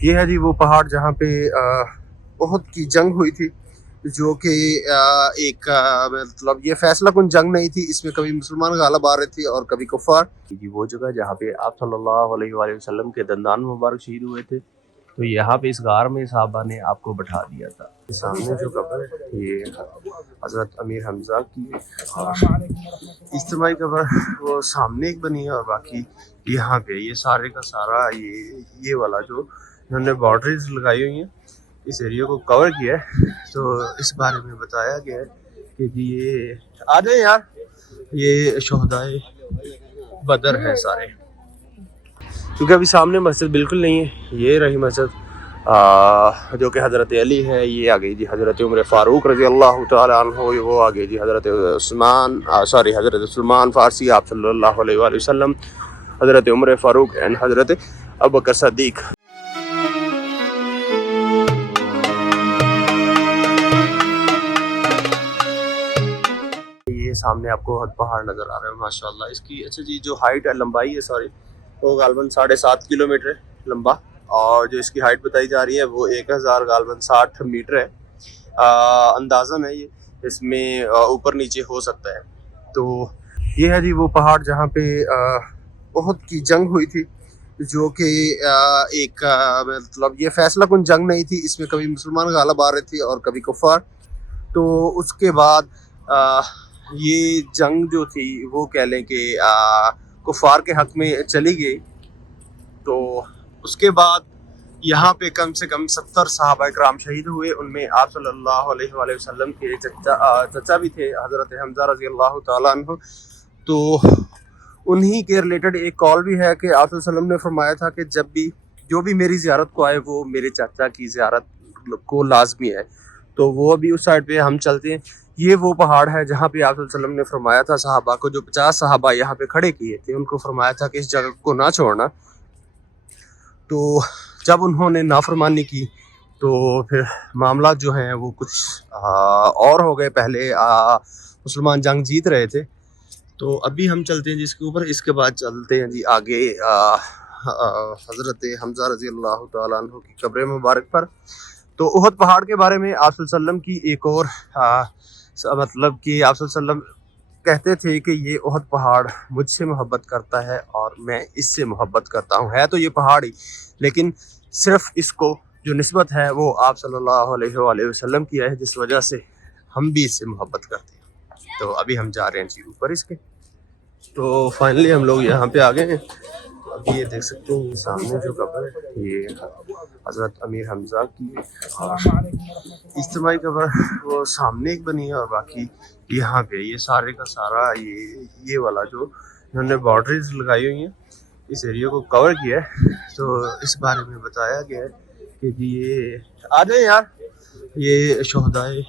یہ ہے جی وہ پہاڑ جہاں پہ احد کی جنگ ہوئی تھی، جو کہ ایک مطلب یہ فیصلہ کن جنگ نہیں تھی، اس میں کبھی مسلمان غالب آ رہے تھے اور کبھی کفار. جی وہ جگہ جہاں پہ آپ صلی اللہ علیہ وآلہ وسلم کے دندان مبارک شہید ہوئے تھے، تو یہاں پہ اس غار میں صحابہ نے آپ کو بٹھا دیا تھا. سامنے جو قبر ہے یہ حضرت امیر حمزہ کی اجتماعی قبر وہ سامنے ایک بنی ہے، اور باقی یہاں پہ یہ سارے کا سارا یہ والا جو انہوں نے باؤنڈریز لگائی ہوئی ہیں، اس ایریا کو کور کیا ہے. تو اس بارے میں بتایا گیا ہے کہ جی یہ آ جائیں یار، یہ شہدائے بدر ہے سارے. کیونکہ ابھی سامنے مسجد بالکل نہیں ہے، یہ رہی مسجد جو کہ حضرت علی ہے. یہ آ گئی جی حضرت عمر فاروق رضی اللہ تعالی عنہ، وہ آ گئی جی حضرت حضرت سلمان فارسی آپ صلی اللہ علیہ وآلہ وسلم، حضرت عمر فاروق اینڈ حضرت ابوبکر صدیق. یہ سامنے آپ کو پہاڑ نظر آ رہا ہے ماشاءاللہ. اس کی اچھا جی جو ہائٹ ہے، لمبائی ہے سوری، وہ غالباً 7.5 کلومیٹر لمبا، اور جو اس کی ہائٹ بتائی جا رہی ہے وہ 1000 غالباً 60 میٹر ہے. اندازاً ہے یہ، اس میں اوپر نیچے ہو سکتا ہے. تو یہ ہے جی وہ پہاڑ جہاں پہ احد کی جنگ ہوئی تھی، جو کہ ایک مطلب یہ فیصلہ کن جنگ نہیں تھی، اس میں کبھی مسلمان غالب آ رہے تھے اور کبھی کفار. تو اس کے بعد یہ جنگ جو تھی وہ کہہ لیں کہ کفار کے حق میں چلی گئی. تو اس کے بعد یہاں پہ کم سے کم 70 صحابہ کرام شہید ہوئے. ان میں آپ صلی اللہ علیہ وآلہ وسلم کے چچا بھی تھے، حضرت حمزہ رضی اللہ تعالیٰ عنہ. تو انہی کے ریلیٹڈ ایک کال بھی ہے کہ آپ صلی اللہ علیہ وسلم نے فرمایا تھا کہ جب بھی جو بھی میری زیارت کو آئے وہ میرے چاچا کی زیارت کو لازمی ہے. تو وہ ابھی اس سائڈ پہ ہم چلتے ہیں. یہ وہ پہاڑ ہے جہاں پہ آپ صلی اللہ علیہ وسلم نے فرمایا تھا صحابہ کو، جو 50 صحابہ یہاں پہ کھڑے کیے تھے، ان کو فرمایا تھا کہ اس جگہ کو نہ چھوڑنا. تو جب انہوں نے نافرمانی کی تو پھر معاملات جو ہیں وہ کچھ اور ہو گئے. پہلے مسلمان جنگ جیت رہے تھے. تو ابھی ہم چلتے ہیں جس کے اوپر، اس کے بعد چلتے ہیں جی آگے حضرت حمزہ رضی اللہ تعالیٰ عنہ کی قبر مبارک پر. تو احد پہاڑ کے بارے میں آپ صلی اللہ علیہ وسلم کی ایک اور مطلب کہ آپ صلی اللہ علیہ وسلم کہتے تھے کہ یہ احد پہاڑ مجھ سے محبت کرتا ہے اور میں اس سے محبت کرتا ہوں. ہے تو یہ پہاڑ ہی، لیکن صرف اس کو جو نسبت ہے وہ آپ صلی اللہ علیہ وآلہ وسلم کی ہے، جس وجہ سے ہم بھی اس سے محبت کرتے ہیں. تو ابھی ہم جا رہے ہیں جی اوپر اس کے. تو فائنلی ہم لوگ یہاں پہ آ گئے ہیں. تو ابھی یہ دیکھ سکتے ہیں سامنے جو قبر ہے یہ حضرت امیر حمزہ کی اجتماعی قبر وہ سامنے ایک بنی ہے، اور باقی یہاں پہ یہ سارے کا سارا یہ والا جو انہوں نے باؤنڈریز لگائی ہوئی ہیں، اس ایریا کو کور کیا ہے. تو اس بارے میں بتایا گیا ہے کہ جی یہ آ جائیں یار، یہ شہدائے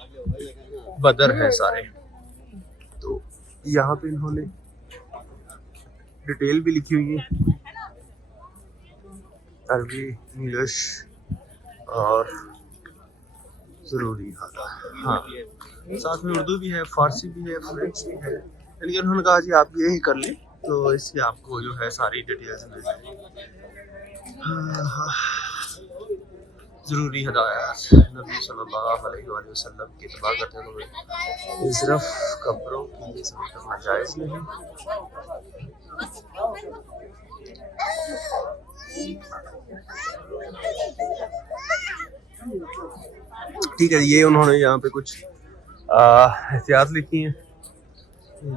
بدر ہے سارے. تو یہاں پہ انہوں نے ڈیٹیل بھی لکھی ہوئی ہے، عربی، انگلش اور ضروری ہاں، ساتھ میں اردو بھی ہے، فارسی بھی ہے، فرینچ بھی ہے. یعنی انہوں نے کہا جی آپ یہی کر لیں تو اس سے آپ کو جو ہے ساری ڈیٹیلز مل جائیں گی. ضروری ہدایات نبی صلی اللہ علیہ وآلہ وسلم کی اتباع کرتے ہوئے صرف قبروں کی یہ سب کرنا جائز نہیں. ٹھیک ہے، یہ انہوں نے یہاں پہ کچھ احتیاط لکھی ہیں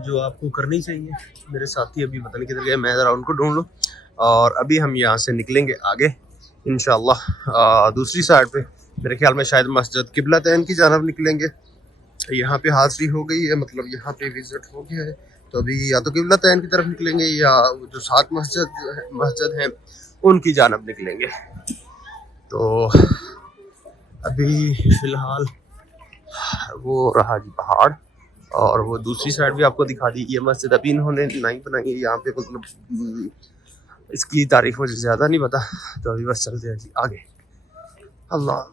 جو آپ کو کرنی چاہیے. میرے ساتھی ابھی پتہ نہیں کدھر گئے، میں ذرا ان کو ڈھونڈ لوں. اور ابھی ہم یہاں سے نکلیں گے آگے انشاءاللہ دوسری سائڈ پہ. میرے خیال میں شاید مسجد قبلہ تین کی جانب نکلیں گے. یہاں پہ حاضری ہو گئی ہے، مطلب یہاں پہ وزٹ ہو گیا ہے. تو ابھی یا تو قبلہ تین کی طرف نکلیں گے یا جو سات مسجد ہیں ان کی جانب نکلیں گے. تو ابھی فی الحال وہ رہا جی پہاڑ، اور وہ دوسری سائڈ بھی آپ کو دکھا دی. یہ مسجد ابھی انہوں نے نئی بنائی ہے یہاں پہ، مطلب اس کی تاریخ مجھے زیادہ نہیں پتا. تو ابھی بس چلتے ہیں جی آگے. اللہ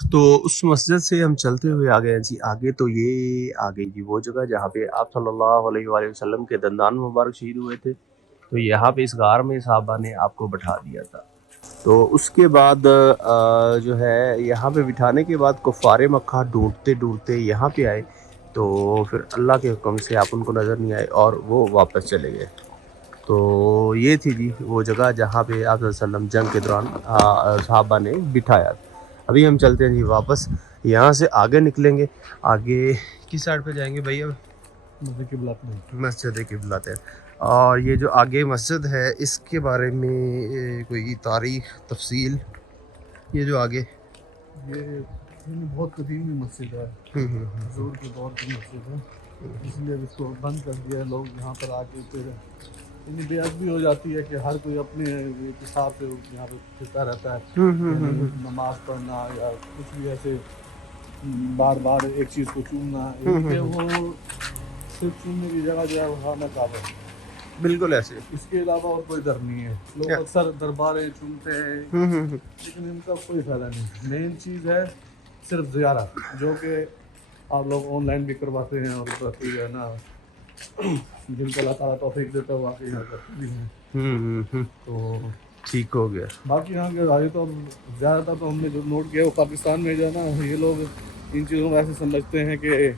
تو اس مسجد سے ہم چلتے ہوئے آ گئے ہیں جی آگے. تو یہ آ گئی جی وہ جگہ جہاں پہ آپ صلی اللہ علیہ وآلہ وسلم کے دندان مبارک شہید ہوئے تھے. تو یہاں پہ اس غار میں صحابہ نے آپ کو بٹھا دیا تھا. تو اس کے بعد جو ہے یہاں پہ بٹھانے کے بعد کفار مکہ ڈھونڈتے ڈھونڈتے یہاں پہ آئے، تو پھر اللہ کے حکم سے آپ ان کو نظر نہیں آئے اور وہ واپس چلے گئے۔ تو یہ تھی جی وہ جگہ جہاں پہ آپ صلی اللہ علیہ وسلم جنگ کے دوران صحابہ نے بٹھایا۔ ابھی ہم چلتے ہیں جی واپس، یہاں سے آگے نکلیں گے۔ آگے کس سائڈ پہ جائیں گے بھیا؟ مسجد قبلہ ہے۔ اور یہ جو آگے مسجد ہے اس کے بارے میں کوئی تاریخ تفصیل؟ یہ جو آگے یہ بہت قدیمی مسجد ہے، حضور کے دور کی مسجد ہے، اس لیے اس کو بند کر دیا ہے۔ لوگ یہاں پر آ کے پھر بے ادبی ہو جاتی ہے کہ ہر کوئی اپنے حساب سے یہاں پہ پھرتا رہتا ہے، نماز پڑھنا یا کچھ بھی ایسے بار بار ایک چیز کو چومنا، کہ وہ صرف چومنے کی جگہ جو ہے وہ خانہ کعبہ ہے، بالکل ایسے، اس کے علاوہ اور کوئی در نہیں ہے۔ لوگ اکثر درباریں چومتے ہیں لیکن ان کا کوئی فائدہ نہیں۔ مین چیز ہے صرف زیارت، جو کہ آپ لوگ آن لائن بھی کرواتے ہیں اور باقی جو ہے نا جن کو اللہ تعالیٰ توفیق دیتا ہے وہ آ کے یہاں کرتے بھی ہیں، تو ٹھیک ہو گیا۔ باقی یہاں کے رائے تو زیادہ تر تو ہم نے جو نوٹ کیا وہ پاکستان میں جو ہے نا یہ لوگ ان چیزوں کو ایسے سمجھتے ہیں کہ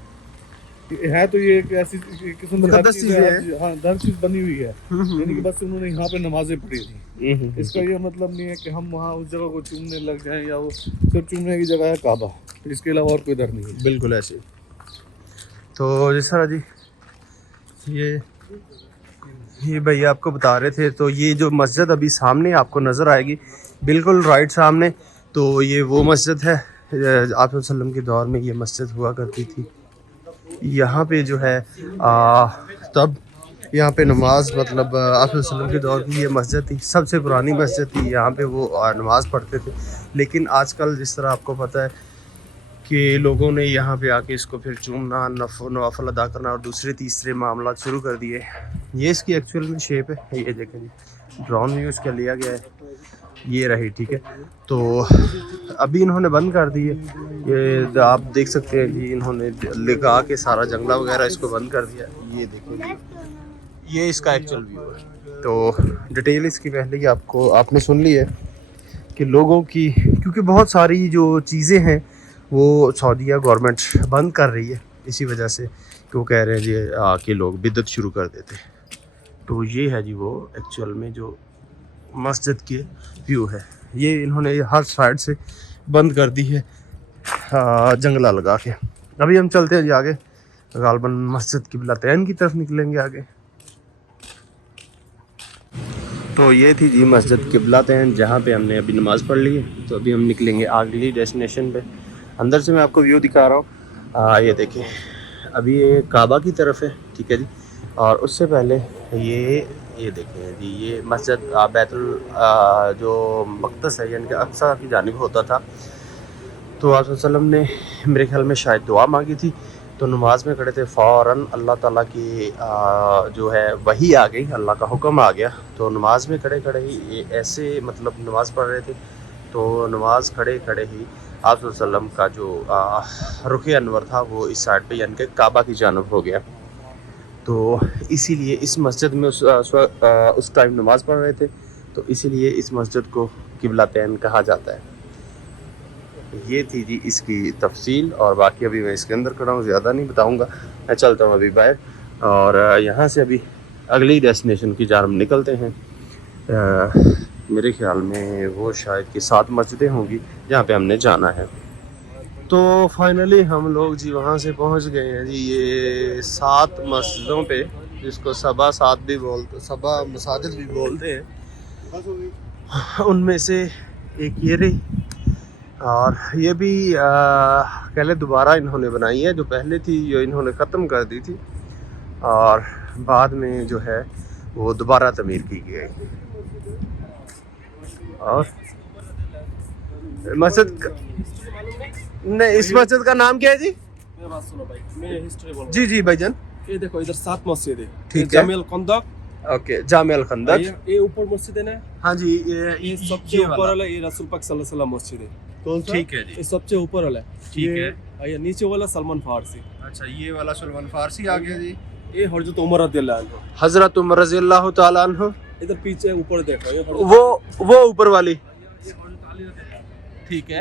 ہے تو یہ ایک ایسی قسم کی ہاں در چیز بنی ہوئی ہے، یعنی کہ بس انہوں نے یہاں پہ نمازیں پڑھی تھی۔ اس کا یہ مطلب نہیں ہے کہ ہم وہاں اس جگہ کو چومنے لگ جائیں، یا وہ صرف چومنے کی جگہ ہے کعبہ، اس کے علاوہ اور کوئی در نہیں ہے۔ بالکل ایسے۔ تو جس طرح جی یہ بھائی آپ کو بتا رہے تھے، تو یہ جو مسجد ابھی سامنے آپ کو نظر آئے گی بالکل رائٹ سامنے، تو یہ وہ مسجد ہے آپ صلی اللہ علیہ وسلم کے دور میں یہ مسجد ہوا کرتی تھی۔ یہاں پہ جو ہے تب یہاں پہ نماز مطلب آپ صلی اللہ علیہ وسلم کے دور کی یہ مسجد تھی، سب سے پرانی مسجد تھی، یہاں پہ وہ نماز پڑھتے تھے۔ لیکن آج کل جس طرح آپ کو پتہ ہے کہ لوگوں نے یہاں پہ آ کے اس کو پھر چومنا، نوافل ادا کرنا اور دوسرے تیسرے معاملات شروع کر دیے۔ یہ اس کی ایکچوئل میں شیپ ہے، یہ دیکھیں جی ڈرون ویو اس کا لیا گیا ہے، یہ رہی، ٹھیک ہے۔ تو ابھی انہوں نے بند کر دی ہے، یہ آپ دیکھ سکتے ہیں کہ انہوں نے لگا کے سارا جنگلہ وغیرہ اس کو بند کر دیا۔ یہ دیکھیں یہ اس کا ایکچوئل ویو ہے۔ تو ڈیٹیل اس کی پہلے ہی آپ نے سن لی ہے کہ لوگوں کی، کیونکہ بہت ساری جو چیزیں ہیں وہ سعودیہ گورنمنٹ بند کر رہی ہے اسی وجہ سے کہ وہ کہہ رہے ہیں جی کہ لوگ بدعت شروع کر دیتے۔ تو یہ ہے جی وہ ایکچوئل میں جو مسجد کے ویو ہے، یہ انہوں نے ہر سائڈ سے بند کر دی ہے جنگلہ لگا کے۔ ابھی ہم چلتے ہیں جی آگے، غالباً مسجد قبلتین کی طرف نکلیں گے آگے۔ تو یہ تھی جی مسجد قبلتین جہاں پہ ہم نے ابھی نماز پڑھ لی ہے۔ تو ابھی ہم نکلیں گے اگلی ڈیسٹینیشن پہ۔ اندر سے میں آپ کو ویو دکھا رہا ہوں، یہ دیکھیں ابھی یہ کعبہ کی طرف ہے، ٹھیک ہے جی، اور اس سے پہلے یہ دیکھیں جی یہ مسجد بیت جو مقدس ہے، یعنی کہ اقصیٰ کی جانب ہوتا تھا۔ تو آپ صلی اللہ علیہ وسلم نے میرے خیال میں شاید دعا مانگی تھی، تو نماز میں کھڑے تھے، فوراً اللہ تعالیٰ کی جو ہے وحی آ گئی، اللہ کا حکم آ گیا۔ تو نماز میں کھڑے کھڑے ہی ایسے مطلب نماز پڑھ رہے تھے، تو نماز کھڑے کھڑے ہی آپ صلی اللہ علیہ وسلم کا جو رخ انور تھا وہ اس سائڈ پہ یعنی کہ کعبہ کی جانب ہو گیا۔ تو اسی لیے اس مسجد میں اس ٹائم نماز پڑھ رہے تھے، تو اسی لیے اس مسجد کو قبلتین کہا جاتا ہے۔ یہ تھی جی اس کی تفصیل، اور باقی ابھی میں اس کے اندر کھڑا ہوں، زیادہ نہیں بتاؤں گا، میں چلتا ہوں ابھی باہر، اور یہاں سے ابھی اگلی ڈیسٹینیشن کی جانب نکلتے ہیں۔ میرے خیال میں وہ شاید کہ 7 مسجدیں ہوں گی جہاں پہ ہم نے جانا ہے۔ تو فائنلی ہم لوگ جی وہاں سے پہنچ گئے ہیں جی، یہ 7 مسجدوں پہ، جس کو سبا 7 بھی بولتے، سبا مساجد بھی بولتے ہیں، ان میں سے ایک یہ رہی، اور یہ بھی پہلے دوبارہ انہوں نے بنائی ہے، جو پہلے تھی جو انہوں نے ختم کر دی تھی، اور بعد میں جو ہے وہ دوبارہ تعمیر کی گئی۔ اور مسجد نہیں، اس مسجد کا نام کیا ہے جی؟ جی بھائی جان، یہ دیکھو ادھر 7 مسجد ہے، ٹھیک ہے، جامع الخندق، اوکے جامع الخندق، یہ اوپر مسجد ہے نا، ہاں جی، یہ سب سے اوپر والا یہ رسول پاک صلی اللہ علیہ وسلم مسجد ہے، کون سا؟ ٹھیک ہے جی، یہ سب سے اوپر والا ہے، ٹھیک ہے، یہ نیچے والا سلمان فارسی، اچھا یہ والا سلمان فارسی آ گیا جی، یہ حضرت عمر رضی اللہ عنہ، حضرت عمر رضی اللہ تعالیٰ عنہ، ادھر پیچھے اوپر دیکھو، وہ اوپر والی، ٹھیک ہے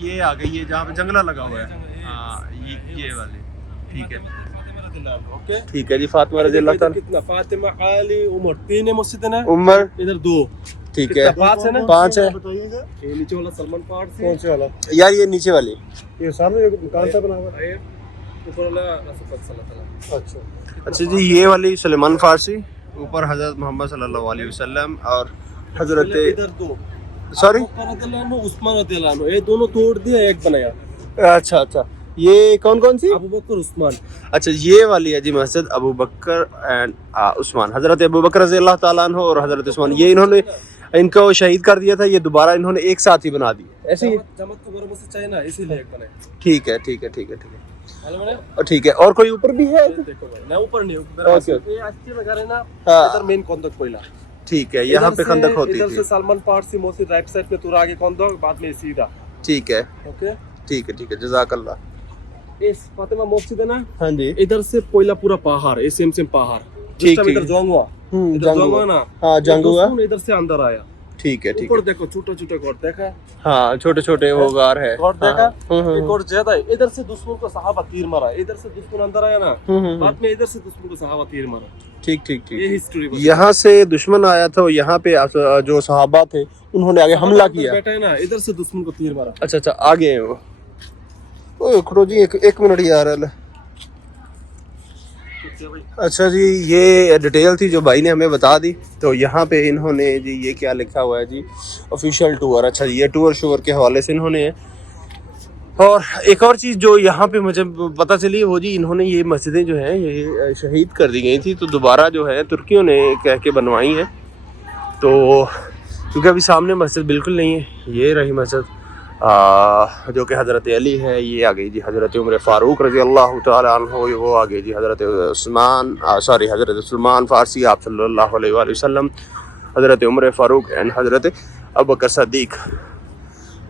یہ آ گئی یہ جہاں پہ جنگلہ لگا ہوا ہے ہاں یہ والی ٹھیک ہے فاطمہ رضی اللہ عنہ، اوکے؟ ٹھیک ہے جی فاطمہ رضی اللہ ادھر تعالیٰ کتنا فاطمہ علی عمر تین مسجد ہے نا، عمر ادھر دو، ٹھیک ہے کتنا پانچ ہے نا؟ 5 ہے یہ نیچے والا سلمان فارسی، کون سے والا یار یہ نیچے والی یہ سامنے جو مکان سا بنا ہوا ہے یہ اوپر والا رسول پاک صلی اللہ علیہ وسلم۔ اچھا اچھا جی یہ والی سلیمان فارسی اوپر حضرت محمد صلی اللہ علیہ وسلم اور حضرت ادھر دو، سوری ابو بکر رضی اللہ عنہ، عثمان رضی اللہ عنہ، یہ دونوں توڑ دیا ایک بنایا، اچھا اچھا یہ کون سی ابو بکر عثمان۔ اچھا یہ والی ہے جی مسجد ابو بکر اینڈ عثمان حضرت ابو بکر رضی اللہ تعالیٰ عنہ اور حضرت عثمان یہ انہوں نے ان کو شہید کر دیا تھا یہ دوبارہ انہوں نے ایک ساتھ ہی بنا دی ایسے ہی جماعت کو غرب سے چاہیے نا، اسی لیے ایک بنایا، ٹھیک ہے ٹھیک ہے ٹھیک ہے ٹھیک ہے معلوم ہے؟ اور ٹھیک ہے اور کوئی اوپر بھی ہے دیکھو بھائی، نہ اوپر نہیں، اوکے یہ اچھی میں گھر ہے نا، ہاں ادھر مین کندک کوئلہ، ٹھیک ہے یہاں پہ خندق ہوتی ادھر تھی سے سلمان فارسی مسجد رائٹ سائڈ میں تھوڑا آگے کندک، بعد میں سیدھا، ٹھیک ہے اوکے؟ ٹھیک ہے جزاک اللہ اس فاطمہ مسجد ہے نا، ہاں جی ادھر سے پہلا پورا پہاڑ ہے، سیم پہاڑ، ٹھیک ٹھیک ادھر جونگ ہوا، ادھر جونگ ہوا نا، ہاں جنگ ہوا ادھر سے اندر آیا، ٹھیک ہے اوپر دیکھو چھوٹے چھوٹے گھر دیکھا ہے، ہاں چھوٹے چھوٹے وہ غار ہے گھر دیکھا، ایک اور زیادہ ہے، ادھر سے دشمن کو صحابہ تیر مارا، ادھر سے دشمن اندر آیا نا، بعد میں ادھر سے دشمن کو صحابہ تیر مارا، ٹھیک ٹھیک ٹھیک یہ ہسٹری یہاں سے دشمن آیا تھا یہاں پہ جو صحابہ تھے انہوں نے آگے حملہ کیا بیٹھا ہے نا، ادھر سے دشمن کو تیر مارا، اچھا اچھا آگے ہیں وہ اوہ کھڑو جی ایک منٹ یار اچھا جی یہ ڈیٹیل تھی جو بھائی نے ہمیں بتا دی تو یہاں پہ انہوں نے جی یہ کیا لکھا ہوا ہے جی آفیشیل ٹور اچھا جی یہ ٹور شور کے حوالے سے انہوں نے اور ایک اور چیز جو یہاں پہ مجھے پتہ چلی وہ جی انہوں نے یہ مسجدیں جو ہیں یہ شہید کر دی گئی تھی تو دوبارہ جو ہے ترکیوں نے کہہ کے بنوائی ہیں تو کیونکہ ابھی سامنے مسجد بالکل نہیں ہے یہ رہی مسجد جو کہ حضرت علی ہے یہ آ گئی جی حضرت عمر فاروق رضی اللہ تعالیٰ عنہ وہ آ گئی جی حضرت عثمان حضرت سلمان فارسی آپ صلی اللہ علیہ وآلہ وسلم حضرت عمر فاروق اینڈ حضرت ابوبکر صدیق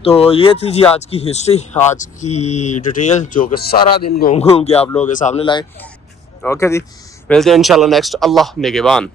تو یہ تھی جی آج کی ہسٹری آج کی ڈیٹیل جو کہ سارا دن گھوم کے آپ لوگوں کے سامنے لائیں اوکے جی ملتے ہیں انشاءاللہ نیکسٹ اللہ نگہبان